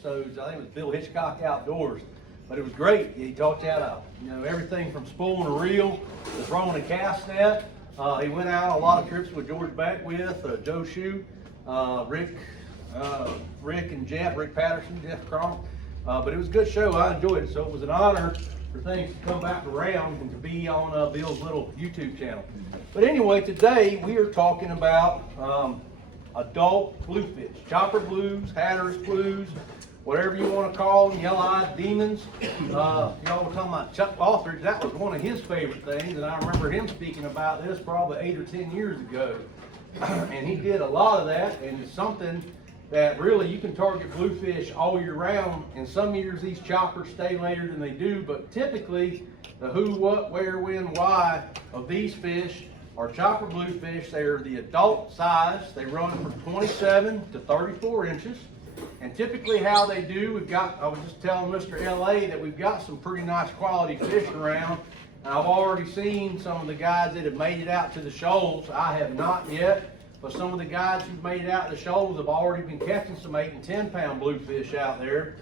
episodes. I think it was Bill Hitchcock Outdoors. But it was great. He taught you how to, everything from spooling a reel to throwing a cast net. He went out on a lot of trips with George Beckwith, Joe Shue, Rick and Jeff, Rick Patterson, Jeff Cronk. But it was a good show. I enjoyed it. So it was an honor for things to come back around and to be on Bill's little YouTube channel. But anyway, today we are talking about adult bluefish, chopper blues, Hatteras blues, whatever you want to call them, yellow-eyed demons. Y'all were talking about Chuck Lothridge. That was one of his favorite things, and I remember him speaking about this probably 8 or 10 years ago. And he did a lot of that, and it's something that really you can target bluefish all year round. And some years these choppers stay later than they do, but typically the who, what, where, when, why of these fish are chopper bluefish. They are the adult size. They run from 27 to 34 inches. And typically how they do, I was just telling Mr. LA that we've got some pretty nice quality fish around. And I've already seen some of the guys that have made it out to the shoals. I have not yet, but some of the guys who've made it out to the shoals have already been catching some 8 and 10 pound bluefish out there.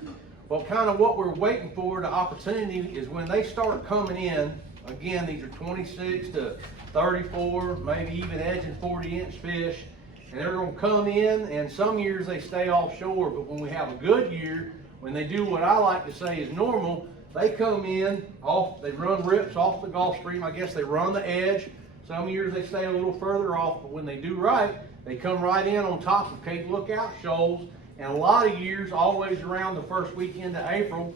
Well, kind of what we're waiting for, the opportunity, is when they start coming in. Again, these are 26 to 34, maybe even edging 40-inch fish. And they're going to come in, and some years they stay offshore, but when we have a good year, when they do what I like to say is normal, they come in, they run rips off the Gulf Stream. I guess they run the edge. Some years they stay a little further off, but when they do right, they come right in on top of Cape Lookout shoals. And a lot of years, always around the first weekend of April,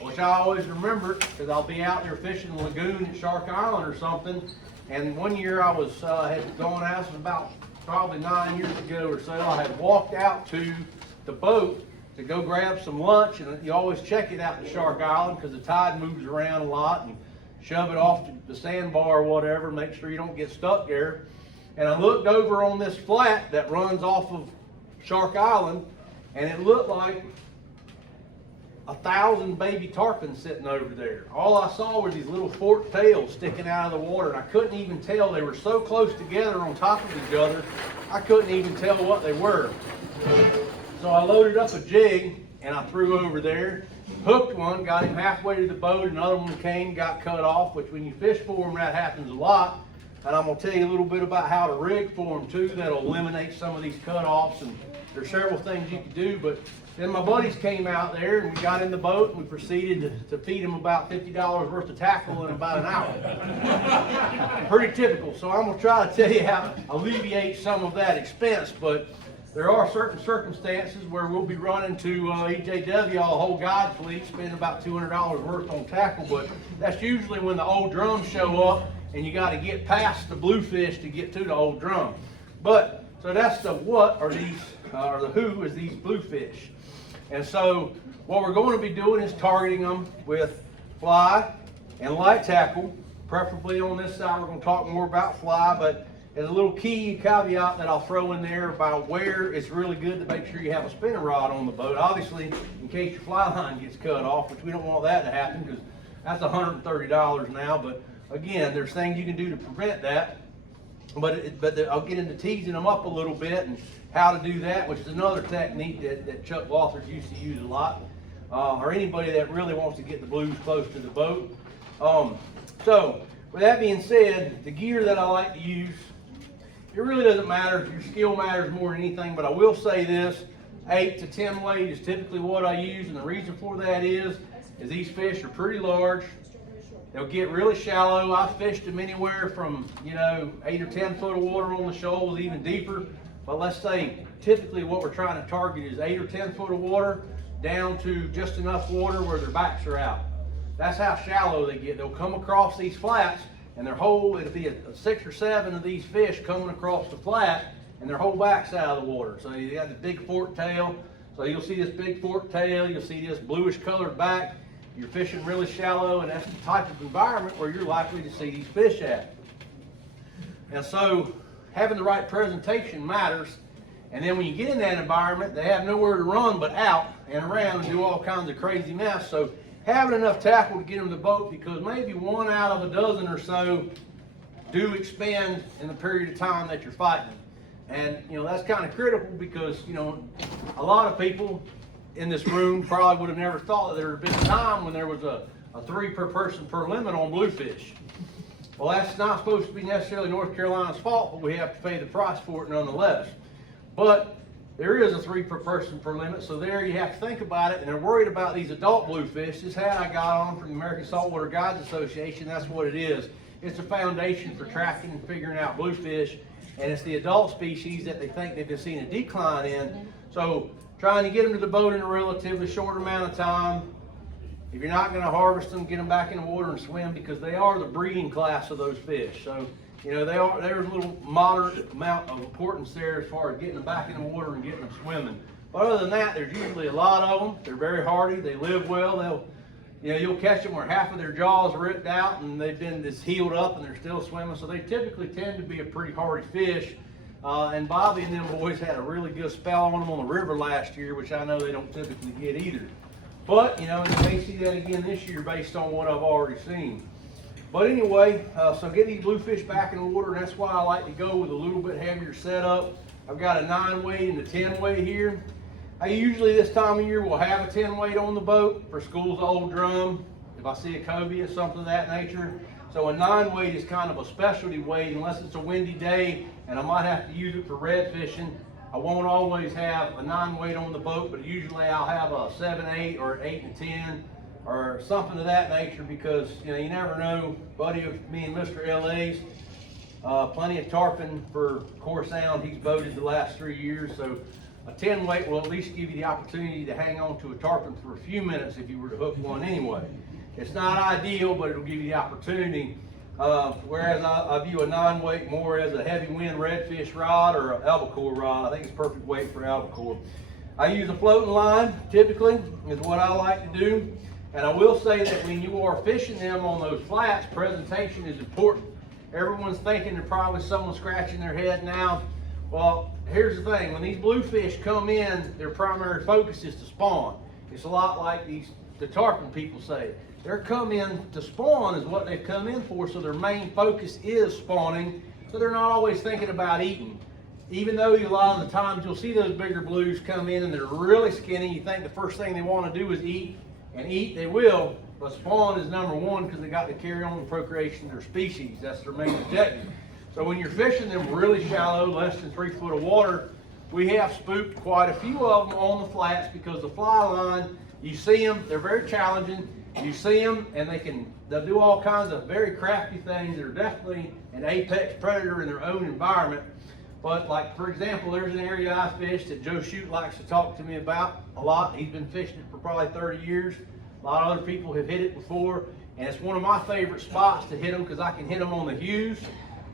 which I always remember because I'll be out there fishing the lagoon at Shark Island or something. And one year I was had gone out, it was about probably 9 years ago or so. I had walked out to the boat to go grab some lunch, and you always check it out to Shark Island because the tide moves around a lot, and shove it off to the sandbar or whatever, make sure you don't get stuck there. And I looked over on this flat that runs off of Shark Island, and it looked like 1,000 baby tarpons sitting over there. All I saw were these little forked tails sticking out of the water, and I couldn't even tell. They were so close together on top of each other, I couldn't even tell what they were. So I loaded up a jig, and I threw over there, hooked one, got him halfway to the boat. Another one came, got cut off, which when you fish for them, that happens a lot. And I'm going to tell you a little bit about how to rig for them, too. That'll eliminate some of these cut-offs, and there's several things you can do. But then my buddies came out there, and we got in the boat, and we proceeded to feed them about $50 worth of tackle in about an hour. Pretty typical. So I'm going to try to tell you how to alleviate some of that expense. But there are certain circumstances where we'll be running to EJW, a whole guide fleet, spending about $200 worth on tackle. But that's usually when the old drums show up, and you got to get past the bluefish to get to the old drum. But so that's the what are these, or the who is these bluefish. And so what we're going to be doing is targeting them with fly and light tackle. Preferably on this side, we're going to talk more about fly, but there's a little key caveat that I'll throw in there about where it's really good to make sure you have a spinning rod on the boat. Obviously, in case your fly line gets cut off, which we don't want that to happen because that's $130 now. But again, there's things you can do to prevent that. But I'll get into teasing them up a little bit and how to do that, which is another technique that Chuck Lothridge used to use a lot, or anybody that really wants to get the blues close to the boat. So with that being said, the gear that I like to use, it really doesn't matter. Your skill matters more than anything, but I will say this, 8 to 10 weight is typically what I use, and the reason for that is these fish are pretty large. They'll get really shallow. I've fished them anywhere from, 8 or 10 foot of water on the shoals, even deeper. But let's say typically what we're trying to target is 8 or 10 foot of water down to just enough water where their backs are out. That's how shallow they get. They'll come across these flats, and it'll be a 6 or 7 of these fish coming across the flat, and their whole back's out of the water. So you got the big forked tail. So you'll see this big forked tail. You'll see this bluish colored back. You're fishing really shallow, and that's the type of environment where you're likely to see these fish at. And so having the right presentation matters. And then when you get in that environment, they have nowhere to run but out and around and do all kinds of crazy mess. So having enough tackle to get them to the boat, because maybe 1 out of a dozen or so do expand in the period of time that you're fighting. And that's kind of critical because a lot of people in this room probably would have never thought that there had been a time when there was a 3 per person per limit on bluefish. Well, that's not supposed to be necessarily North Carolina's fault, but we have to pay the price for it nonetheless. But there is a 3 per person per limit, so there you have to think about it, and they're worried about these adult bluefish. This hat I got on from the American Saltwater Guides Association, that's what it is. It's a foundation for tracking and figuring out bluefish, and it's the adult species that they think they've been seeing a decline in. So trying to get them to the boat in a relatively short amount of time. If you're not going to harvest them, get them back in the water and swim, because they are the breeding class of those fish. So, you know, there's a little moderate amount of importance there as far as getting them back in the water and getting them swimming. But other than that, there's usually a lot of them. They're very hardy. They live well. You'll catch them where half of their jaws are ripped out and they've been just healed up and they're still swimming. So they typically tend to be a pretty hardy fish. And Bobby and them boys had a really good spell on them on the river last year, which I know they don't typically get either. But, you know, you may see that again this year based on what I've already seen. But anyway, so get these bluefish back in the water, and that's why I like to go with a little bit heavier setup. I've got a 9 weight and a 10 weight here. I usually this time of year will have a 10 weight on the boat for school's old drum, if I see a cobia, something of that nature. So a 9 weight is kind of a specialty weight unless it's a windy day and I might have to use it for red fishing. I won't always have a 9 weight on the boat, but usually I'll have a 7/8 or 8 and 10 or something of that nature, because you know, you never know. Buddy of me and Mr. LA's plenty of tarpon for core sound. He's boated the last 3 years, so a 10 weight will at least give you the opportunity to hang on to a tarpon for a few minutes if you were to hook one anyway. It's not ideal, but it'll give you the opportunity. Whereas I view a 9 weight more as a heavy wind redfish rod or an albacore rod. I think it's perfect weight for albacore. I use a floating line typically is what I like to do. And I will say that when you are fishing them on those flats, presentation is important. Everyone's thinking there's probably someone scratching their head now. Well, here's the thing. When these bluefish come in, their primary focus is to spawn. It's a lot like the tarpon people say. They're come in to spawn is what they've come in for, so their main focus is spawning. So they're not always thinking about eating. Even though a lot of the times you'll see those bigger blues come in and they're really skinny, you think the first thing they want to do is eat. And eat they will, but spawn is number one because they got to carry on the procreation of their species. That's their main objective. So when you're fishing them really shallow, less than 3 foot of water, we have spooked quite a few of them on the flats because the fly line, you see them, they're very challenging. You see them and they'll do all kinds of very crafty things. They're definitely an apex predator in their own environment. But like, for example, there's an area I fished that Joe Shute likes to talk to me about a lot. He's been fishing it for probably 30 years. A lot of other people have hit it before. And it's one of my favorite spots to hit them because I can hit them on the Hughes,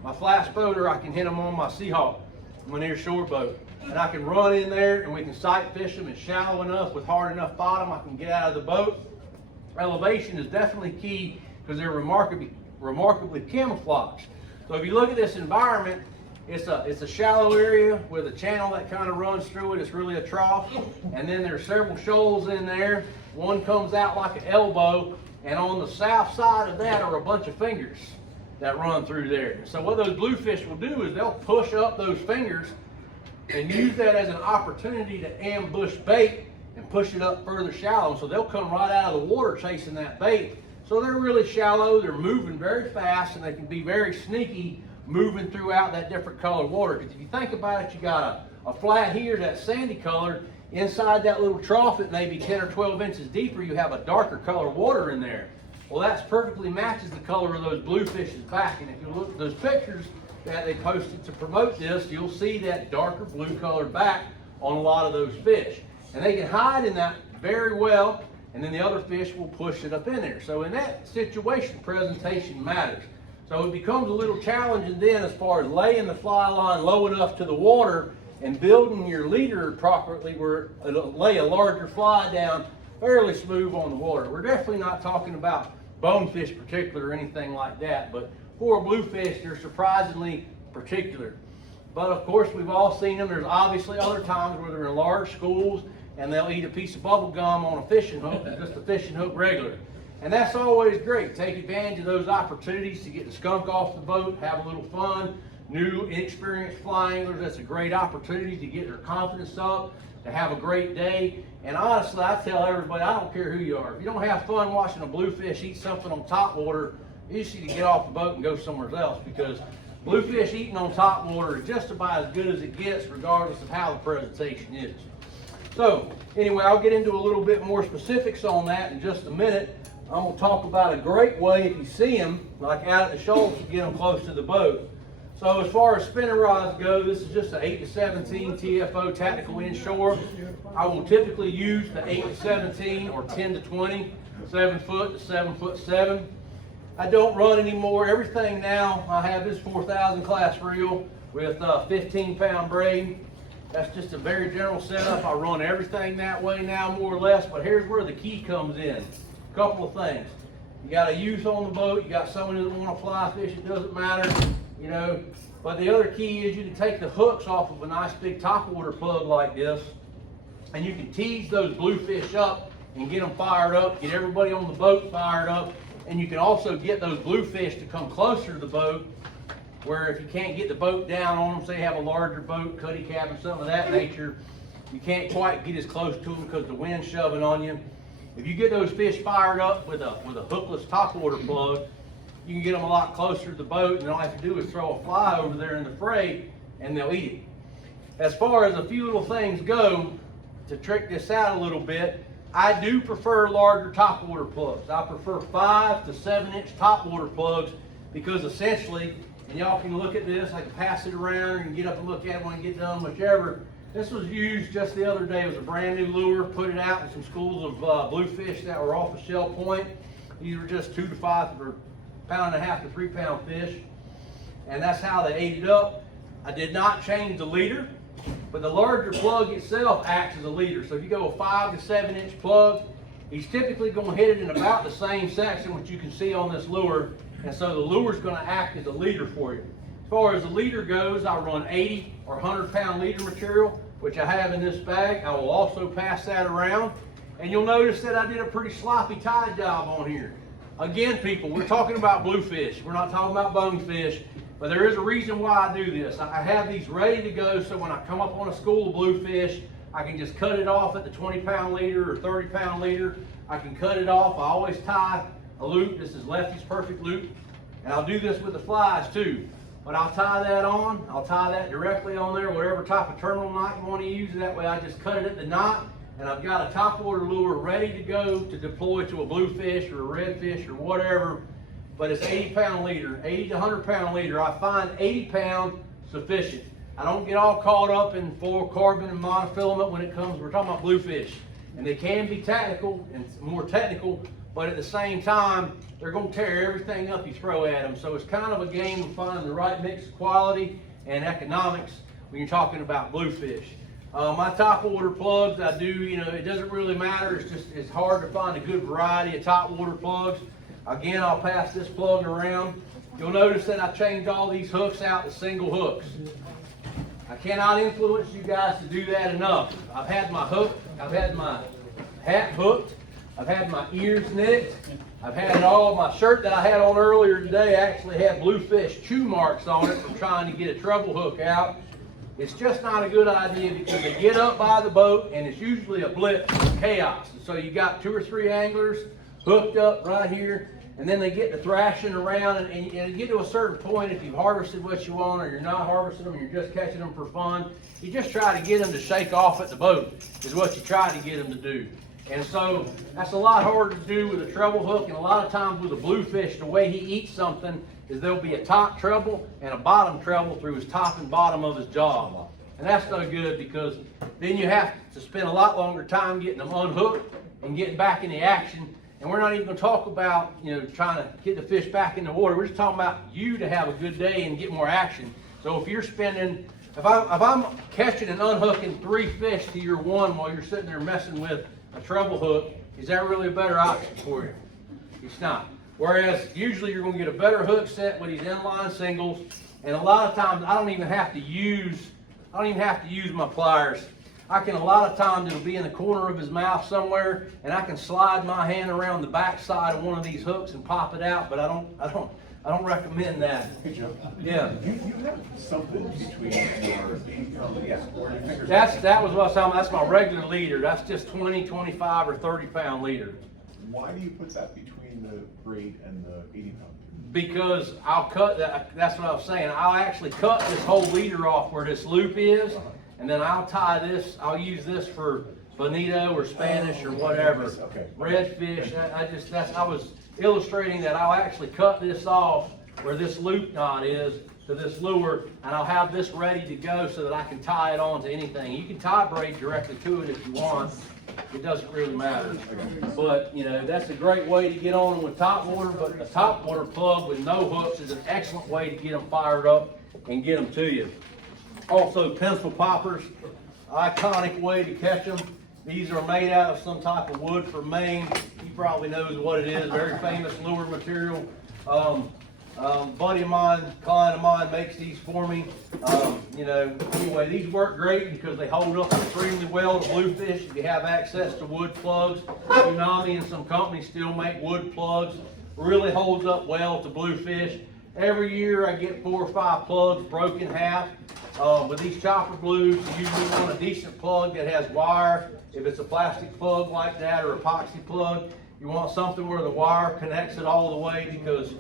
my flat spotter. I can hit them on my Seahawk, my near shore boat. And I can run in there and we can sight fish them. It's shallow enough with hard enough bottom. I can get out of the boat. Elevation is definitely key because they're remarkably camouflaged. So if you look at this environment, it's a shallow area with a channel that kind of runs through it. It's really a trough. And then there's several shoals in there. One comes out like an elbow, and on the south side of that are a bunch of fingers that run through there. So what those bluefish will do is they'll push up those fingers and use that as an opportunity to ambush bait and push it up further shallow. So they'll come right out of the water chasing that bait. So they're really shallow, they're moving very fast, and they can be very sneaky moving throughout that different colored water. Because if you think about it, you got a flat here that's sandy colored. Inside that little trough at maybe 10 or 12 inches deeper, you have a darker colored water in there. Well, that perfectly matches the color of those bluefish's back. And if you look at those pictures that they posted to promote this, you'll see that darker blue colored back on a lot of those fish. And they can hide in that very well, and then the other fish will push it up in there. So in that situation, presentation matters. So it becomes a little challenging then as far as laying the fly line low enough to the water and building your leader properly where it'll lay a larger fly down fairly smooth on the water. We're definitely not talking about bonefish particular or anything like that, but for bluefish, they're surprisingly particular. But of course, we've all seen them. There's obviously other times where they're in large schools and they'll eat a piece of bubble gum on a fishing hook, just a fishing hook regular. And that's always great. Take advantage of those opportunities to get the skunk off the boat, have a little fun, new inexperienced fly anglers, that's a great opportunity to get their confidence up, to have a great day. And honestly, I tell everybody, I don't care who you are, if you don't have fun watching a bluefish eat something on top water, you just need to get off the boat and go somewhere else, because bluefish eating on top water is just about as good as it gets, regardless of how the presentation is. So anyway, I'll get into a little bit more specifics on that in just a minute. I'm going to talk about a great way, if you see them, like out at the shoals, to get them close to the boat. So as far as spinning rods go, this is just an 8 to 17 TFO tactical inshore. I will typically use the 8 to 17 or 10 to 20, 7 foot to 7'7". I don't run anymore. Everything now I have is 4,000 class reel with a 15-pound braid. That's just a very general setup. I run everything that way now, more or less, but here's where the key comes in. A couple of things. You got a youth on the boat, you got someone who doesn't want to fly fish, it doesn't matter, you know. But the other key is you can take the hooks off of a nice big topwater plug like this, and you can tease those bluefish up and get them fired up, get everybody on the boat fired up, and you can also get those bluefish to come closer to the boat, where if you can't get the boat down on them, say you have a larger boat, cuddy cabin, something of that nature, you can't quite get as close to them because the wind's shoving on you. If you get those fish fired up with a hookless topwater plug, you can get them a lot closer to the boat, and all you have to do is throw a fly over there in the fray and they'll eat it. As far as a few little things go, to trick this out a little bit, I do prefer larger topwater plugs. I prefer 5 to 7 inch topwater plugs, because essentially, and y'all can look at this, I can pass it around and get up and look at it when I get done, whichever. This was used just the other day. It was a brand new lure, put it out in some schools of bluefish that were off of Shell Point. These were just 2 to 5 or 1.5 to 3 pound fish. And that's how they ate it up. I did not change the leader, but the larger plug itself acts as a leader. So if you go a 5 to 7 inch plug, he's typically going to hit it in about the same section, which you can see on this lure. And so the lure is going to act as a leader for you. As far as the leader goes, I run 80 or 100 pound leader material, which I have in this bag. I will also pass that around. And you'll notice that I did a pretty sloppy tie job on here. Again, people, we're talking about bluefish. We're not talking about bonefish. But there is a reason why I do this. I have these ready to go, so when I come up on a school of bluefish, I can just cut it off at the 20 pound leader or 30 pound leader. I can cut it off. I always tie a loop. This is Lefty's Perfect Loop. And I'll do this with the flies too. But I'll tie that on. I'll tie that directly on there, whatever type of terminal knot you want to use. That way I just cut it at the knot, and I've got a topwater lure ready to go to deploy to a bluefish or a redfish or whatever. But it's 80 pound leader, 80 to 100 pound leader. I find 80 pound sufficient. I don't get all caught up in fluorocarbon and monofilament when it comes, we're talking about bluefish. And they can be tactical and more technical, but at the same time, they're going to tear everything up you throw at them. So it's kind of a game of finding the right mix of quality and economics when you're talking about bluefish. My topwater plugs, I do, you know, it doesn't really matter. It's hard to find a good variety of topwater plugs. Again, I'll pass this plug around. You'll notice that I changed all these hooks out to single hooks. I cannot influence you guys to do that enough. I've had my hook, I've had my hat hooked, I've had my ears nicked, I've had all my shirt that I had on earlier today actually had bluefish chew marks on it from trying to get a treble hook out. It's just not a good idea, because they get up by the boat and it's usually a blitz, chaos. And so you got 2 or 3 anglers hooked up right here, and then they get to thrashing around, and you get to a certain point, if you've harvested what you want or you're not harvesting them, you're just catching them for fun, you just try to get them to shake off at the boat is what you try to get them to do. And so that's a lot harder to do with a treble hook, and a lot of times with a bluefish, the way he eats something is there'll be a top treble and a bottom treble through his top and bottom of his jaw. And that's no good, because then you have to spend a lot longer time getting them unhooked and getting back in the action. And we're not even going to talk about, you know, trying to get the fish back in the water. We're just talking about you to have a good day and get more action. So if you're spending, if I'm catching and unhooking 3 fish to your 1 while you're sitting there messing with a treble hook, is that really a better option for you? It's not. Whereas usually you're going to get a better hook set with these inline singles, and a lot of times I don't even have to use my pliers. I can, a lot of times it'll be in the corner of his mouth somewhere, and I can slide my hand around the back side of one of these hooks and pop it out, but I I don't recommend that. Hey, Joe. Yeah. You have something between your 80 pound, yeah, or your fingers. That was what I was talking about. That's my regular leader. That's just 20, 25, or 30 pound leader. Why do you put that between the braid and the 80 pound? Because I'll cut that, that's what I was saying. I'll actually cut this whole leader off where this loop is, and then I'll tie this, I'll use this for bonito or Spanish or whatever. Okay. Redfish, I was illustrating that I'll actually cut this off where this loop knot is to this lure, and I'll have this ready to go so that I can tie it on to anything. You can tie braid directly to it if you want. It doesn't really matter. But, you know, that's a great way to get on them with top water, but a top water plug with no hooks is an excellent way to get them fired up and get them to you. Also, pencil poppers, iconic way to catch them. These are made out of some type of wood from Maine. He probably knows what it is, very famous lure material. Buddy of mine, client of mine makes these for me. You know, anyway, these work great because they hold up extremely well to bluefish if you have access to wood plugs. Tsunami and some companies still make wood plugs. Really holds up well to bluefish. Every year I get 4 or 5 plugs broke in half. With these chopper blues, you usually want a decent plug that has wire. If it's a plastic plug like that or epoxy plug, you want something where the wire connects it all the way, because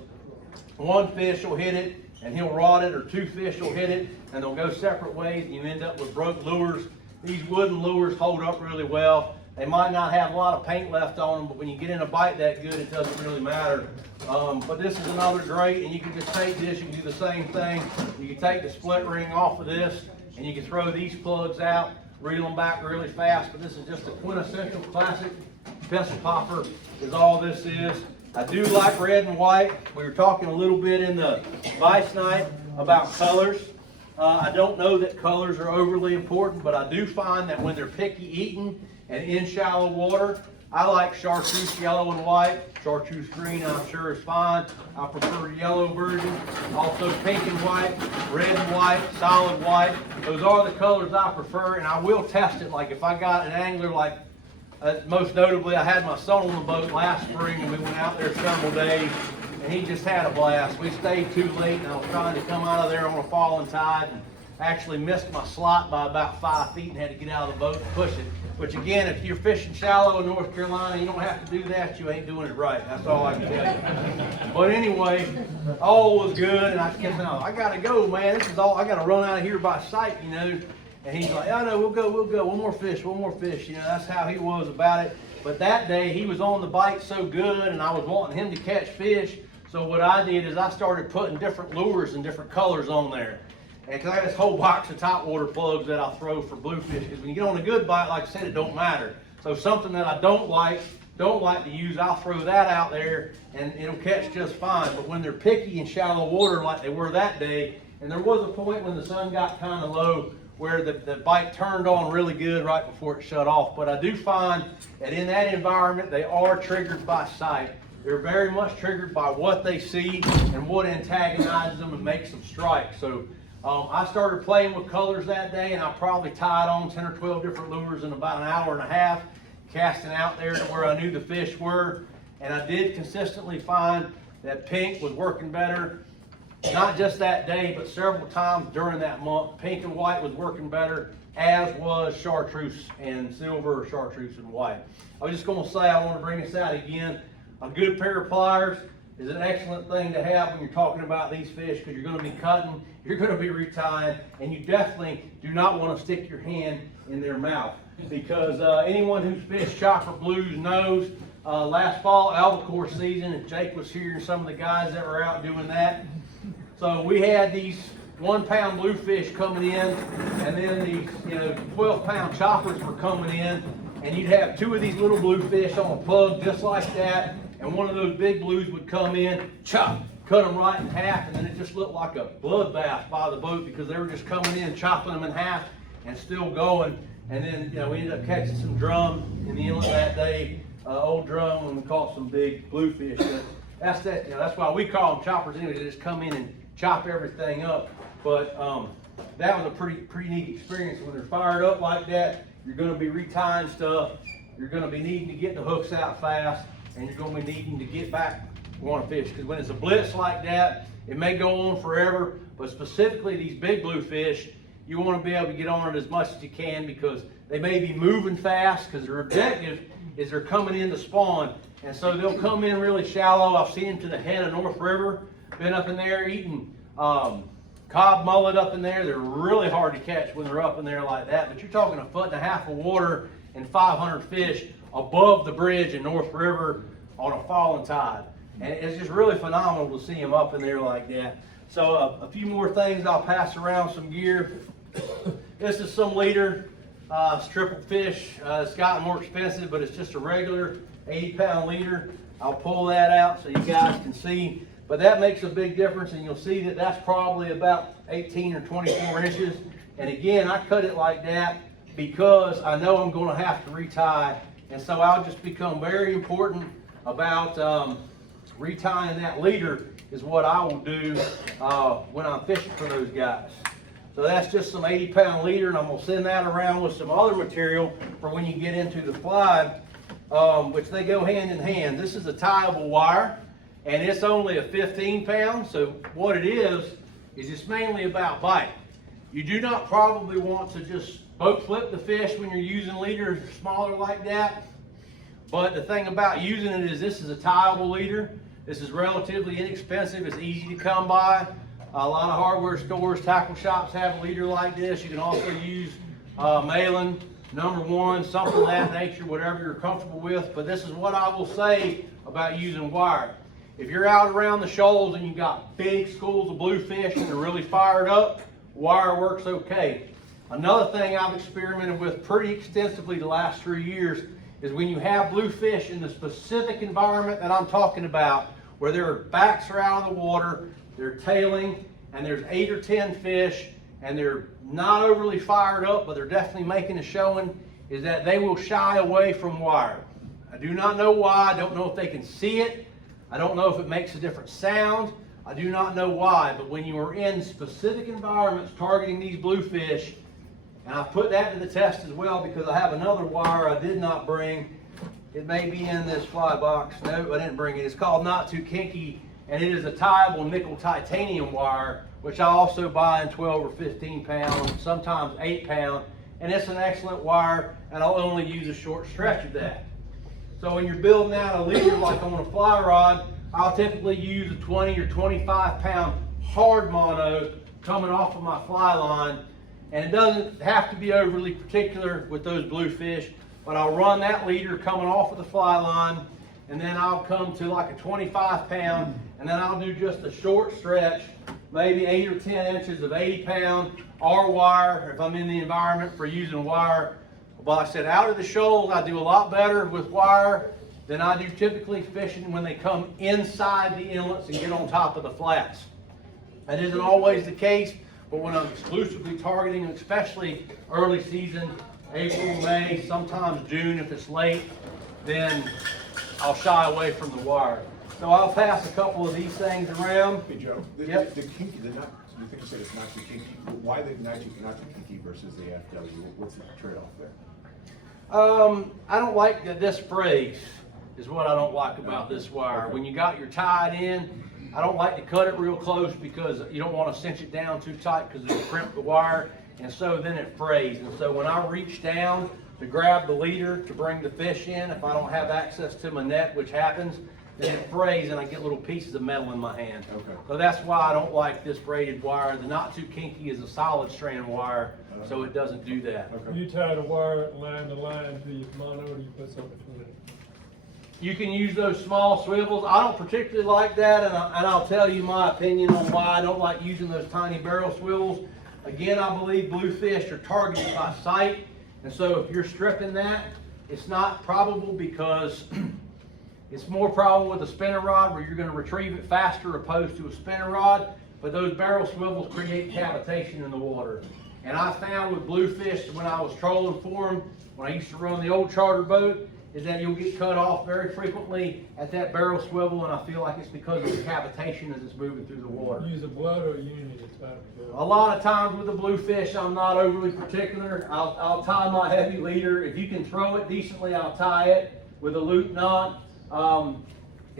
one fish will hit it and he'll rot it, or 2 fish will hit it and they'll go separate ways, and you end up with broke lures. These wooden lures hold up really well. They might not have a lot of paint left on them, but when you get in a bite that good, it doesn't really matter. But this is another great, and you can just take this, you can do the same thing. You can take the split ring off of this, and you can throw these plugs out, reel them back really fast, but this is just a quintessential classic pencil popper is all this is. I do like red and white. We were talking a little bit in the Vice Night about colors. I don't know that colors are overly important, but I do find that when they're picky eating and in shallow water, I like chartreuse yellow and white. Chartreuse green, I'm sure, is fine. I prefer the yellow version. Also pink and white, red and white, solid white. Those are the colors I prefer, and I will test it. Like if I got an angler like, most notably, I had my son on the boat last spring, and we went out there several days, and he just had a blast. We stayed too late, and I was trying to come out of there on a falling tide, and actually missed my slot by about 5 feet and had to get out of the boat and push it. Which again, if you're fishing shallow in North Carolina, you don't have to do that. You ain't doing it right. That's all I can tell you. But anyway, all was good, and I kept saying, oh, I gotta go, man. This is all. I gotta run out of here by sight, you know. And he's like, I know, we'll go. One more fish. You know, that's how he was about it. But that day, he was on the bite so good, and I was wanting him to catch fish. So what I did is I started putting different lures and different colors on there. And cause I got this whole box of top water plugs that I'll throw for bluefish. Because when you get on a good bite, like I said, it don't matter. So something that I don't like to use, I'll throw that out there and it'll catch just fine. But when they're picky in shallow water like they were that day, and there was a point when the sun got kind of low where the bite turned on really good right before it shut off. But I do find that in that environment, they are triggered by sight. They're very much triggered by what they see and what antagonizes them and makes them strike. So I started playing with colors that day, and I probably tied on 10 or 12 different lures in about an hour and a half, casting out there to where I knew the fish were. And I did consistently find that pink was working better, not just that day, but several times during that month. Pink and white was working better, as was chartreuse and silver, or chartreuse and white. I was just going to say, I want to bring this out again. A good pair of pliers is an excellent thing to have when you're talking about these fish, because you're going to be cutting, you're going to be retying, and you definitely do not want to stick your hand in their mouth. Because anyone who's fished chopper blues knows last fall, albacore season, and Jake was here and some of the guys that were out doing that. So we had these 1-pound bluefish coming in, and then these 12-pound choppers were coming in, and you'd have 2 of these little bluefish on a plug just like that, and one of those big blues would come in, chop, cut them right in half, and then it just looked like a bloodbath by the boat because they were just coming in, chopping them in half, and still going. And then we ended up catching some drum in the inlet that day, old drum, and we caught some big bluefish. But that's why we call them choppers anyway. They just come in and chop everything up. But that was a pretty neat experience. When they're fired up like that, you're going to be retying stuff. You're going to be needing to get the hooks out fast, and you're going to be needing to get back want to fish. Because when it's a blitz like that, it may go on forever, but specifically these big bluefish, you want to be able to get on it as much as you can because they may be moving fast because their objective is they're coming in to spawn. And so they'll come in really shallow. I've seen them to the head of North River, been up in there eating cob mullet up in there. They're really hard to catch when they're up in there like that, but you're talking 1.5 foot of water and 500 fish above the bridge in North River on a falling tide. And it's just really phenomenal to see them up in there like that. So a few more things, I'll pass around some gear. This is some leader, it's triple fish. It's gotten more expensive, but it's just a regular 80-pound leader. I'll pull that out so you guys can see. But that makes a big difference, and you'll see that that's probably about 18 or 24 inches. And again, I cut it like that because I know I'm going to have to retie. And so I'll just become very important about retying that leader is what I will do when I'm fishing for those guys. So that's just some 80-pound leader, and I'm going to send that around with some other material for when you get into the fly, which they go hand in hand. This is a tieable wire, and it's only a 15-pound. So what it is it's mainly about bite. You do not probably want to just boat flip the fish when you're using leaders smaller like that. But the thing about using it is this is a tieable leader. This is relatively inexpensive. It's easy to come by. A lot of hardware stores, tackle shops have a leader like this. You can also use Malin, #1, something of that nature, whatever you're comfortable with. But this is what I will say about using wire. If you're out around the shoals and you've got big schools of bluefish and they're really fired up, wire works okay. Another thing I've experimented with pretty extensively the last 3 years is when you have bluefish in the specific environment that I'm talking about, where their backs are out of the water, they're tailing, and there's 8 or 10 fish, and they're not overly fired up, but they're definitely making a showing, is that they will shy away from wire. I do not know why. I don't know if they can see it. I don't know if it makes a different sound. I do not know why, but when you are in specific environments targeting these bluefish, and I put that to the test as well because I have another wire I did not bring. It may be in this fly box. No, I didn't bring it. It's called Not Too Kinky, and it is a tieable nickel titanium wire, which I also buy in 12 or 15 pound, sometimes 8 pound, and it's an excellent wire, and I'll only use a short stretch of that. So when you're building out a leader like on a fly rod, I'll typically use a 20 or 25 pound hard mono coming off of my fly line. And it doesn't have to be overly particular with those bluefish, but I'll run that leader coming off of the fly line, and then I'll come to like a 25 pound, and then I'll do just a short stretch, maybe 8 or 10 inches of 80 pound or wire if I'm in the environment for using wire. But like I said, out of the shoals, I do a lot better with wire than I do typically fishing when they come inside the inlets and get on top of the flats. That isn't always the case, but when I'm exclusively targeting, especially early season, April, May, sometimes June if it's late, then I'll shy away from the wire. So I'll pass a couple of these things around. Hey Joe, Yep. the kinky, you think you said it's not too kinky. Why the not too kinky versus the FW? What's the trade-off there? I don't like this phrase is what I don't like about this wire. Okay. When you got your tied in, I don't like to cut it real close because you don't want to cinch it down too tight because it'll crimp the wire, and so then it frays. And so when I reach down to grab the leader to bring the fish in, if I don't have access to my net, which happens, then it frays and I get little pieces of metal in my hand. Okay. So that's why I don't like this braided wire. The Not Too Kinky is a solid strand wire, so it doesn't do that. Okay. You tie the wire line to line to your mono, or you put something between it? You can use those small swivels. I don't particularly like that, and I'll tell you my opinion on why I don't like using those tiny barrel swivels. Again, I believe bluefish are targeted by sight, and so if you're stripping that, it's not probable because it's more probable with a spinner rod where you're going to retrieve it faster opposed to a spinner rod, but those barrel swivels create cavitation in the water. And I found with bluefish when I was trolling for them, when I used to run the old charter boat, is that you'll get cut off very frequently at that barrel swivel, and I feel like it's because of the cavitation as it's moving through the water. Use a blood or a unit to tie it together? A lot of times with the bluefish, I'm not overly particular. I'll tie my heavy leader. If you can throw it decently, I'll tie it with a loop knot.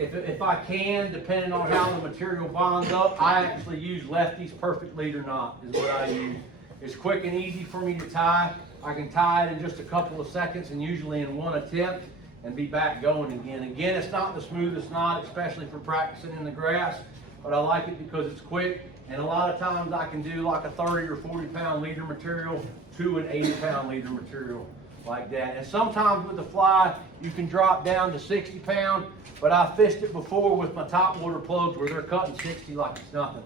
if I can, depending on how the material bonds up, I actually use Lefty's perfect leader knot is what I use. It's quick and easy for me to tie. I can tie it in just a couple of seconds and usually in one attempt and be back going again. Again, it's not the smoothest knot, especially for practicing in the grass, but I like it because it's quick. And a lot of times I can do like a 30 or 40 pound leader material to an 80 pound leader material like that. And sometimes with the fly, you can drop down to 60 pound, but I fished it before with my top water plugs where they're cutting 60 like it's nothing.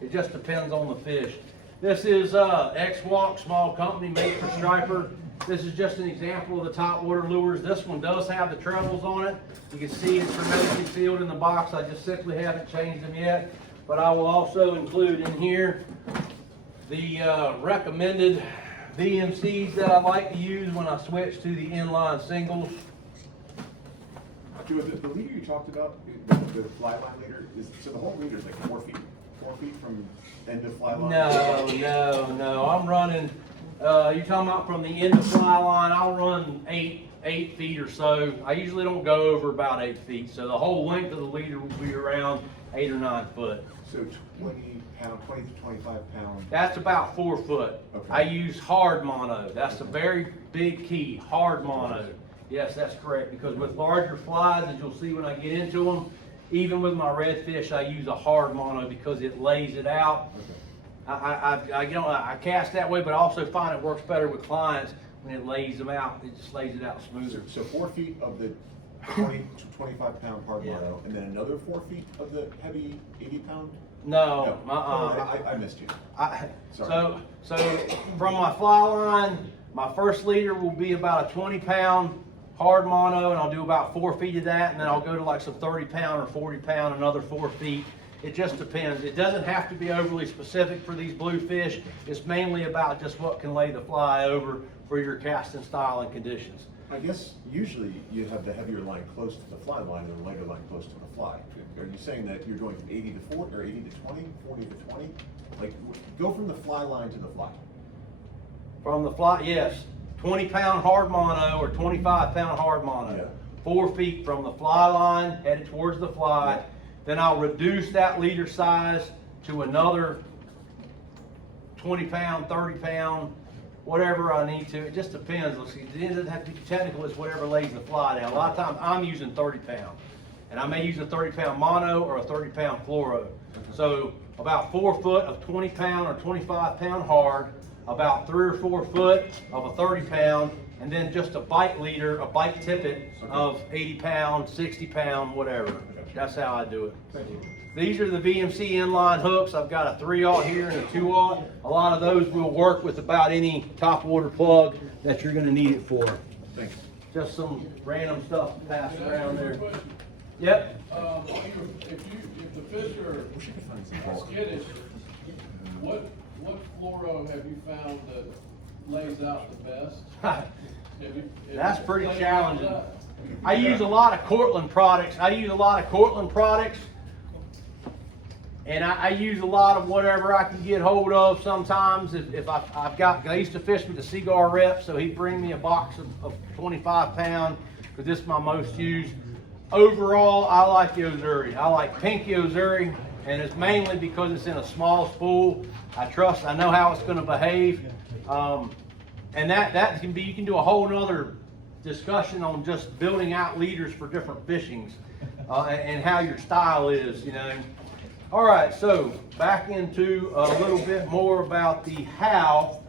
It just depends on the fish. This is X-Walk, small company made for striper. This is just an example of the top water lures. This one does have the trebles on it. You can see it's hermetically sealed in the box. I just simply haven't changed them yet. But I will also include in here the recommended VMCs that I like to use when I switch to the inline singles. Joe, the leader you talked about, the fly line leader, so the whole leader is like 4 feet? 4 feet from end of fly line? No. I'm running, you're talking about from the end of fly line, I'll run 8 feet or so. I usually don't go over about 8 feet. So the whole length of the leader will be around 8 or 9 foot. So 20 to 25 pounds. That's about 4 foot. Okay. I use hard mono. That's a very big key, hard mono. Yes, that's correct, because with larger flies, as you'll see when I get into them, even with my redfish, I use a hard mono because it lays it out. Okay. I cast that way, but I also find it works better with clients when it lays them out. It just lays it out smoother. So 4 feet of the 20 to 25 pound hard Yeah. mono, and then another 4 feet of the heavy 80 pound? No, I missed you. Sorry. So from my fly line, my first leader will be about a 20 pound hard mono, and I'll do about 4 feet of that, and then I'll go to like some 30 pound or 40 pound, another 4 feet. It just depends. It doesn't have to be overly specific for these bluefish. It's mainly about just what can lay the fly over for your casting style and conditions. I guess usually you have the heavier line close to the fly line and the lighter line close to the fly. Are you saying that you're going from 80 to 40 or 80 to 20, 40 to 20? Like, go from the fly line to the fly. From the fly, yes. 20 pound hard mono or 25 pound hard mono. Yeah. 4 feet from the fly line, headed towards the fly. Yeah. Then I'll reduce that leader size to another 20 pound, 30 pound, whatever I need to. It just depends. Let's see, it doesn't have to be too technical. It's whatever lays the fly down. A lot of times I'm using 30 pound. And I may use a 30 pound mono or a 30 pound fluoro. So about 4 foot of 20 pound or 25 pound hard, about 3 or 4 foot of a 30 pound, and then just a bite leader, a bite tippet of 80 pound, 60 pound, whatever. That's how I do it. Thank you. These are the VMC inline hooks. I've got a 3/0 here and a 2/0. A lot of those will work with about any top water plug that you're gonna need it for. Thanks. Just some random stuff to pass around there. Yep. If the fish are skittish, what fluoro have you found that lays out the best? That's pretty challenging. I use a lot of Cortland products. And I use a lot of whatever I can get hold of sometimes. If I used to fish with the Cigar Rep, so he'd bring me a box of 25 pound, because this is my most used. Overall, I like Yozuri. I like pink Yozuri, and it's mainly because it's in a small spool. I know how it's gonna behave. And that can be, you can do a whole nother discussion on just building out leaders for different fishings, and how your style is, you know. All right, so back into a little bit more about the how.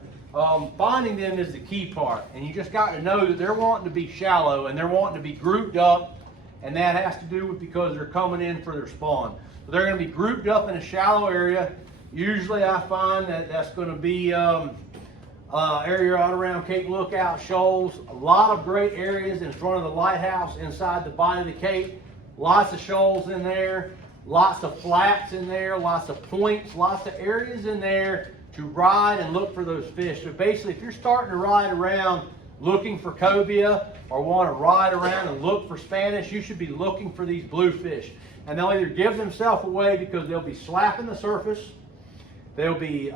Finding them is the key part, and you just got to know that they're wanting to be shallow and they're wanting to be grouped up, and that has to do with because they're coming in for their spawn. So they're going to be grouped up in a shallow area. Usually I find that that's going to be area right around Cape Lookout shoals. A lot of great areas in front of the lighthouse inside the body of the Cape. Lots of shoals in there. Lots of flats in there, lots of points, lots of areas in there to ride and look for those fish. So basically, if you're starting to ride around looking for cobia or want to ride around and look for Spanish, you should be looking for these bluefish. And they'll either give themselves away because they'll be slapping the surface, they'll be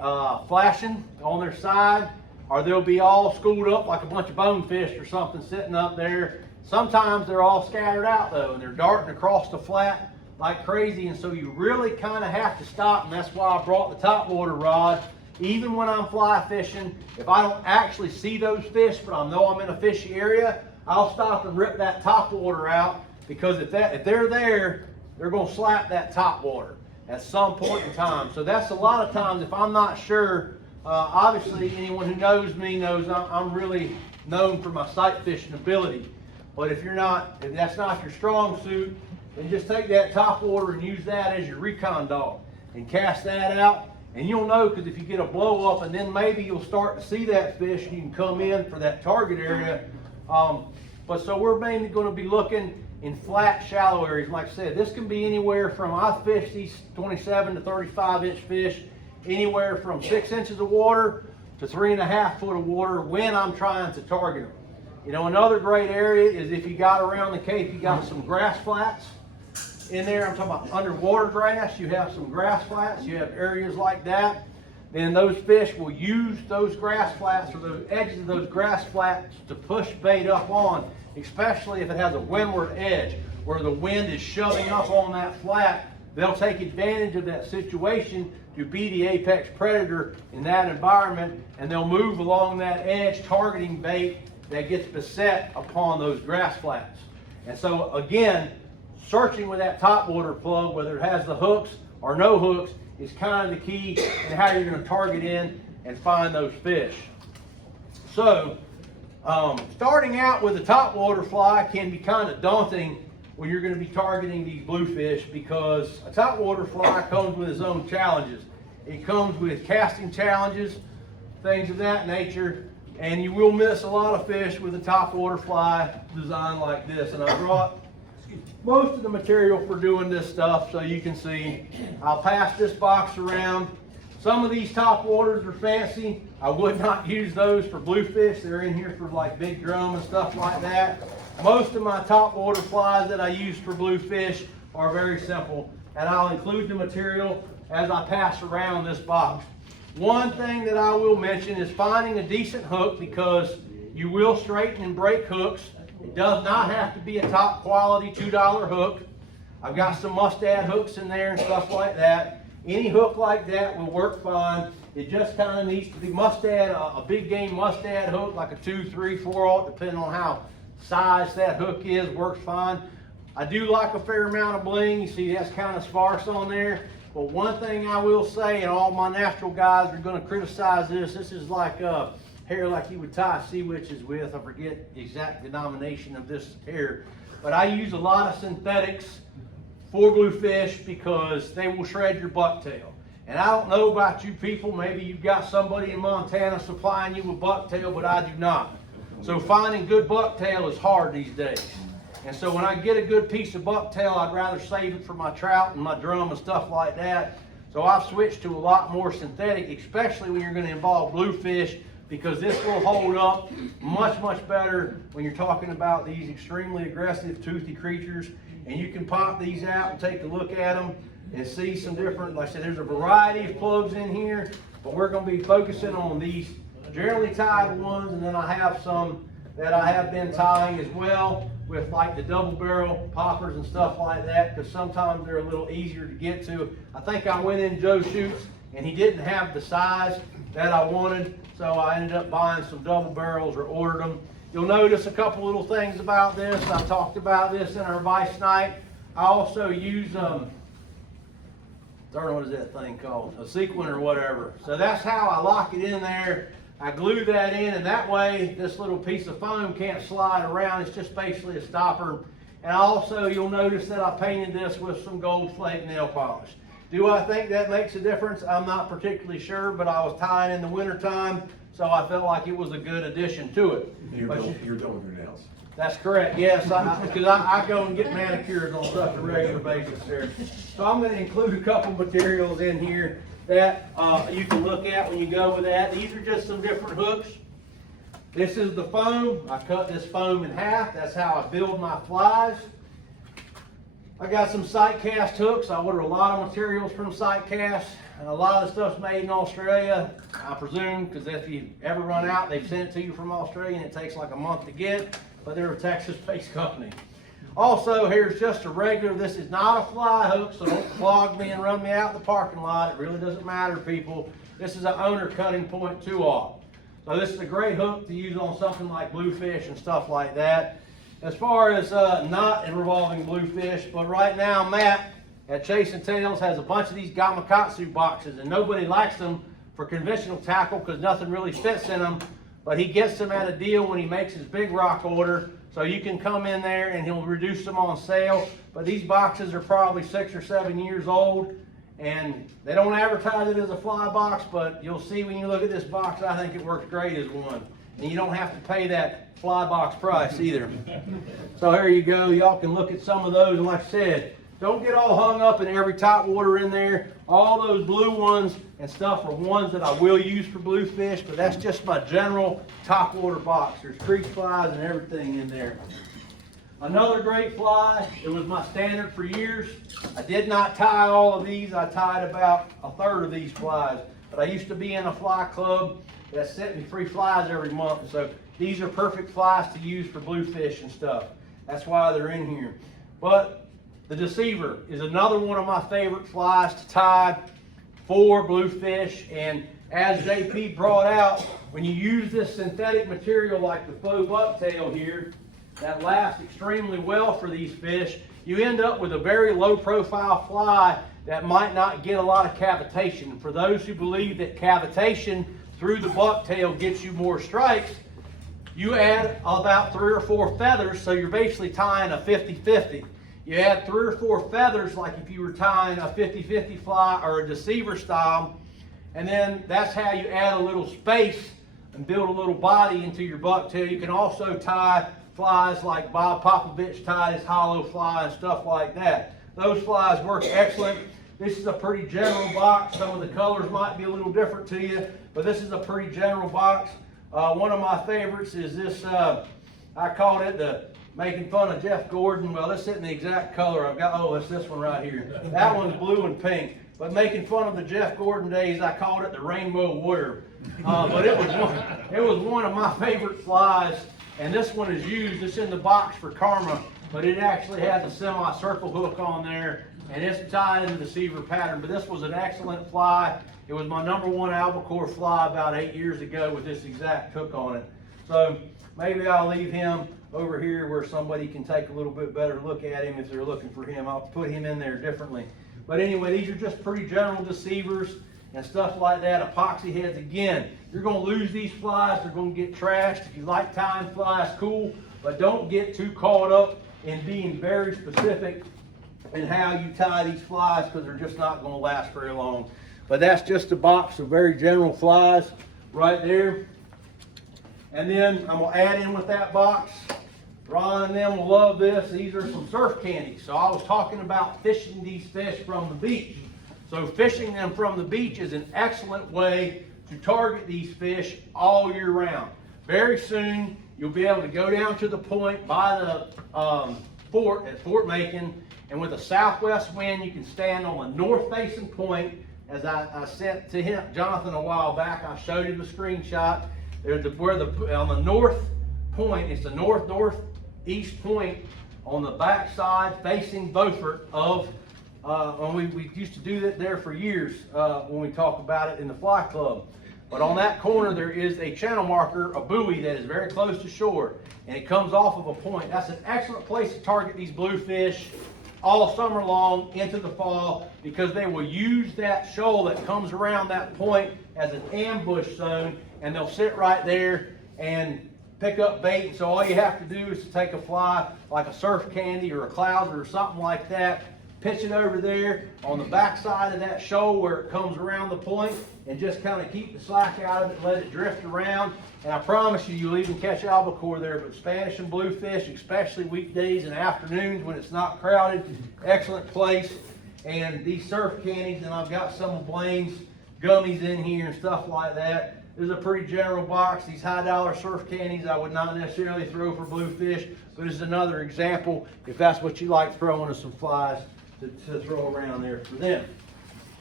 flashing on their side, or they'll be all schooled up like a bunch of bonefish or something sitting up there Sometimes they're all scattered out though, and they're darting across the flat like crazy, and so you really kind of have to stop, and that's why I brought the top water rod. Even when I'm fly fishing, if I don't actually see those fish, but I know I'm in a fishy area, I'll stop and rip that top water out, because if they're there, they're going to slap that top water at some point in time. So that's a lot of times if I'm not sure. Obviously, anyone who knows me knows I'm really known for my sight fishing ability. But if that's not your strong suit, then just take that top water and use that as your recon dog and cast that out. And you'll know, because if you get a blow up, and then maybe you'll start to see that fish, and you can come in for that target area. But so we're mainly going to be looking in flat, shallow areas. Like I said, this can be anywhere from, I fish these 27 to 35 inch fish, anywhere from 6 inches of water to 3.5 foot of water when I'm trying to target them. You know, another great area is if you got around the Cape, you got some grass flats in there. I'm talking about underwater grass. You have some grass flats. You have areas like that. Then those fish will use those grass flats or the edges of those grass flats to push bait up on, especially if it has a windward edge where the wind is shoving up on that flat. They'll take advantage of that situation to be the apex predator in that environment, and they'll move along that edge targeting bait that gets beset upon those grass flats. And so again, searching with that top water plug, whether it has the hooks or no hooks, is kind of the key in how you're going to target in and find those fish. So starting out with a top water fly can be kind of daunting when you're going to be targeting these bluefish, because a top water fly comes with its own challenges. It comes with casting challenges, things of that nature, and you will miss a lot of fish with a top water fly design like this. And I brought most of the material for doing this stuff so you can see. I'll pass this box around. Some of these top waters are fancy. I would not use those for bluefish. They're in here for like big drum and stuff like that. Most of my top water flies that I use for bluefish are very simple, and I'll include the material as I pass around this box. One thing that I will mention is finding a decent hook, because you will straighten and break hooks. It does not have to be a top quality $2 hook. I've got some mustad hooks in there and stuff like that. Any hook like that will work fine. It just kind of needs to be mustad, a big game mustad hook, like a 2, 3, 4/0, depending on how size that hook is, works fine. I do like a fair amount of bling. You see that's kind of sparse on there. But one thing I will say, and all my natural guys are going to criticize this is like hair like you would tie sea witches with. I forget the exact denomination of this hair. But I use a lot of synthetics for bluefish because they will shred your bucktail. And I don't know about you people, maybe you've got somebody in Montana supplying you with bucktail, but I do not. So finding good bucktail is hard these days. And so when I get a good piece of bucktail, I'd rather save it for my trout and my drum and stuff like that. So I've switched to a lot more synthetic, especially when you're going to involve bluefish, because this will hold up much, much better when you're talking about these extremely aggressive toothy creatures. And you can pop these out and take a look at them and see some different, like I said, there's a variety of plugs in here, but we're going to be focusing on these generally tied ones, and then I have some that I have been tying as well with like the double barrel poppers and stuff like that, because sometimes they're a little easier to get to. I think I went in Joe Shoots and he didn't have the size that I wanted, so I ended up buying some double barrels or ordered them. You'll notice a couple little things about this. I talked about this in our Vice Night. I also use I don't know what is that thing called, a sequin or whatever. So that's how I lock it in there. I glue that in, and that way this little piece of foam can't slide around. It's just basically a stopper. And also you'll notice that I painted this with some gold flake nail polish. Do I think that makes a difference? I'm not particularly sure, but I was tying in the winter time, so I felt like it was a good addition to it. You're done with your nails. That's correct, yes, because I go and get manicures on such a regular basis there. So I'm going to include a couple materials in here that you can look at when you go with that. These are just some different hooks. This is the foam. I cut this foam in half. That's how I build my flies. I got some sight cast hooks. I order a lot of materials from sight cast. And a lot of the stuff's made in Australia, I presume, because if you ever run out, they've sent it to you from Australia and it takes like a month to get. but they're a Texas-based company. Also, here's just a regular, this is not a fly hook, so don't clog me and run me out in the parking lot. It really doesn't matter, people. This is an owner cutting point 2-aught. So this is a great hook to use on something like bluefish and stuff like that. As far as not involving bluefish, but right now Matt at Chasing Tails has a bunch of these gamakatsu boxes, and nobody likes them for conventional tackle because nothing really fits in them, but he gets them at a deal when he makes his big rock order. So you can come in there and he'll reduce them on sale. But these boxes are probably 6 or 7 years old, and they don't advertise it as a fly box, but you'll see when you look at this box, I think it works great as one. And you don't have to pay that fly box price either. So here you go. Y'all can look at some of those. And like I said, don't get all hung up in every top water in there. All those blue ones and stuff are ones that I will use for bluefish, but that's just my general top water box. There's creek flies and everything in there. Another great fly, it was my standard for years. I did not tie all of these. I tied about a third of these flies, but I used to be in a fly club that sent me free flies every month. So these are perfect flies to use for bluefish and stuff. That's why they're in here. But the Deceiver is another one of my favorite flies to tie for bluefish. And as JP brought out, when you use this synthetic material like the faux bucktail here, that lasts extremely well for these fish, you end up with a very low profile fly that might not get a lot of cavitation. For those who believe that cavitation through the bucktail gets you more strikes, you add about 3 or 4 feathers, so you're basically tying a 50-50. You add 3 or 4 feathers, like if you were tying a 50-50 fly or a Deceiver style, and then that's how you add a little space and build a little body into your bucktail. You can also tie flies like Bob Popovich tied his hollow fly and stuff like that. Those flies work excellent. This is a pretty general box. Some of the colors might be a little different to you, but this is a pretty general box. One of my favorites is this, I called it the Making Fun of Jeff Gordon. Well, this isn't the exact color I've got. Oh, it's this one right here. That one's blue and pink. But making fun of the Jeff Gordon days, I called it the Rainbow Warrior. But it was one of my favorite flies. And this one is used. It's in the box for Karma, but it actually has a semi-circle hook on there, and it's tied in the Deceiver pattern. But this was an excellent fly. It was my #1 albacore fly about 8 years ago with this exact hook on it. So maybe I'll leave him over here where somebody can take a little bit better look at him if they're looking for him. I'll put him in there differently. But anyway, these are just pretty general deceivers and stuff like that. Epoxy heads, again, you're going to lose these flies. They're going to get trashed. If you like tying flies, cool, but don't get too caught up in being very specific in how you tie these flies, because they're just not going to last very long. But that's just a box of very general flies right there. And then I'm going to add in with that box, Ron and them will love this. These are some surf candies. So I was talking about fishing these fish from the beach. So fishing them from the beach is an excellent way to target these fish all year round. Very soon you'll be able to go down to the point by the fort at Fort Macon, and with a southwest wind you can stand on a north facing point. As I sent to him, Jonathan, a while back, I showed him the screenshot. There's on the north point, it's the northeast point on the back side facing Beaufort of, we used to do that there for years when we talk about it in the fly club. But on that corner there is a channel marker, a buoy that is very close to shore, and it comes off of a point. That's an excellent place to target these bluefish all summer long into the fall, because they will use that shoal that comes around that point as an ambush zone, and they'll sit right there and pick up bait. And so all you have to do is to take a fly like a surf candy or a clouser or something like that, pitch it over there on the back side of that shoal where it comes around the point, and just kind of keep the slack out of it and let it drift around. And I promise you, you'll even catch albacore there. But Spanish and bluefish, especially weekdays and afternoons when it's not crowded, excellent place. And these surf candies, and I've got some of Blaine's gummies in here and stuff like that. This is a pretty general box. These high-dollar surf candies I would not necessarily throw for bluefish, but it's another example if that's what you like throwing to some flies to throw around there for them.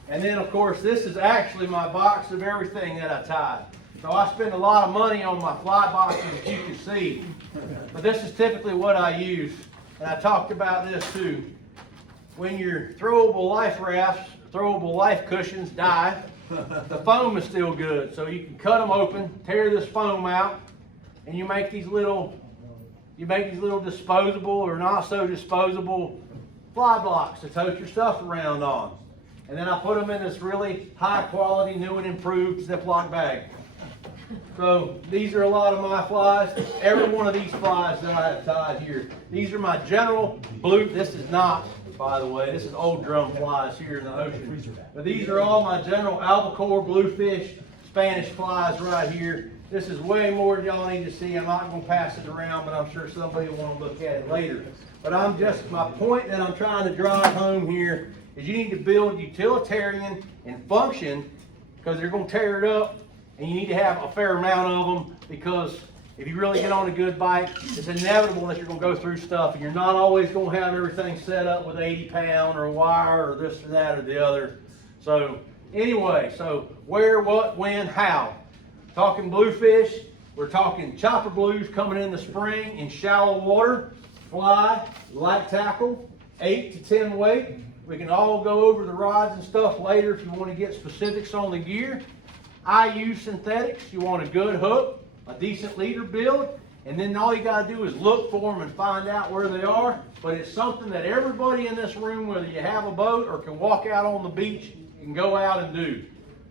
And then, of course, this is actually my box of everything that I tied. So I spend a lot of money on my fly boxes, as you can see. But this is typically what I use, and I talked about this too. When your throwable life rafts, throwable life cushions die, the foam is still good. So you can cut them open, tear this foam out, and you make these little disposable or not so disposable fly blocks to tote your stuff around on. And then I put them in this really high quality, new and improved Ziploc bag. So these are a lot of my flies. Every one of these flies that I have tied here. These are my general blue. This is not, by the way, this is old drum flies here in the ocean. But these are all my general albacore, bluefish, Spanish flies right here. This is way more than y'all need to see. I'm not going to pass it around, but I'm sure somebody will want to look at it later. But my point that I'm trying to drive home here is you need to build utilitarian and function, because they're going to tear it up, and you need to have a fair amount of them, because if you really get on a good bite, it's inevitable that you're going to go through stuff, and you're not always going to have everything set up with 80-pound or wire or this or that or the other. So anyway, so where, what, when, how. Talking bluefish, we're talking chopper blues coming in the spring in shallow water, fly, light tackle, 8 to 10 weight. We can all go over the rods and stuff later if you want to get specifics on the gear. I use synthetics. You want a good hook, a decent leader build, and then all you got to do is look for them and find out where they are. But it's something that everybody in this room, whether you have a boat or can walk out on the beach, can go out and do.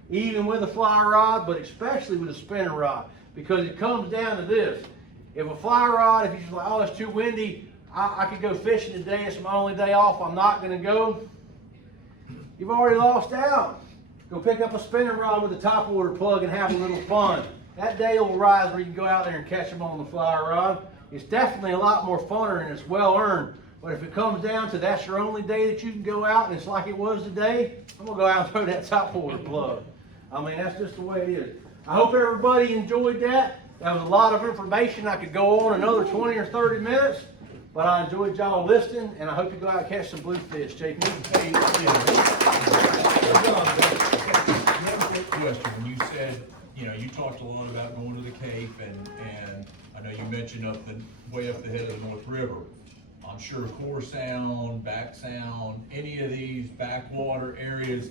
Even with a fly rod, but especially with a spinner rod, because it comes down to this. If a fly rod, if you're just like, oh, it's too windy, I could go fishing today, it's my only day off, I'm not going to go. You've already lost out. Go pick up a spinning rod with a top water plug and have a little fun. That day will rise where you can go out there and catch them on the fly rod. It's definitely a lot more funner and it's well earned. But if it comes down to that's your only day that you can go out and it's like it was today, I'm going to go out and throw that top water plug. I mean, that's just the way it is. I hope everybody enjoyed that. That was a lot of information. I could go on another 20 or 30 minutes. But I enjoyed y'all listening, and I hope you go out and catch some bluefish, JP. Question. When you said, you talked a lot about going to the Cape, and I know you mentioned way up the head of the North River. I'm sure Core Sound, Back Sound, any of these backwater areas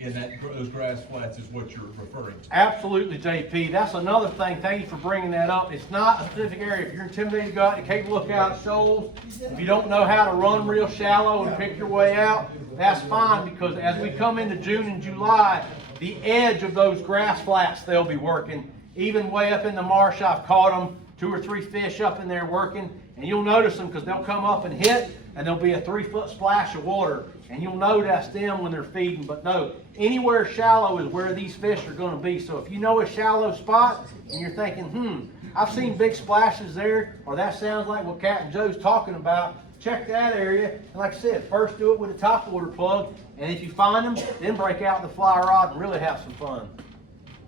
in those grass flats is what you're referring to. Absolutely, JP. That's another thing. Thank you for bringing that up. It's not a specific area. If you're intimidated to go out to Cape Lookout shoals, if you don't know how to run real shallow and pick your way out, that's fine, because as we come into June and July, the edge of those grass flats, they'll be working. Even way up in the marsh, I've caught them, 2 or 3 fish up in there working, and you'll notice them because they'll come up and hit, and there'll be a 3-foot splash of water, and you'll know that's them when they're feeding. But no, anywhere shallow is where these fish are going to be. So if you know a shallow spot and you're thinking, I've seen big splashes there, or that sounds like what Captain Joe's talking about, check that area. And like I said, first do it with a top water plug, and if you find them, then break out the fly rod and really have some fun.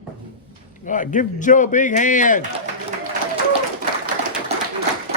All right, give Joe a big hand.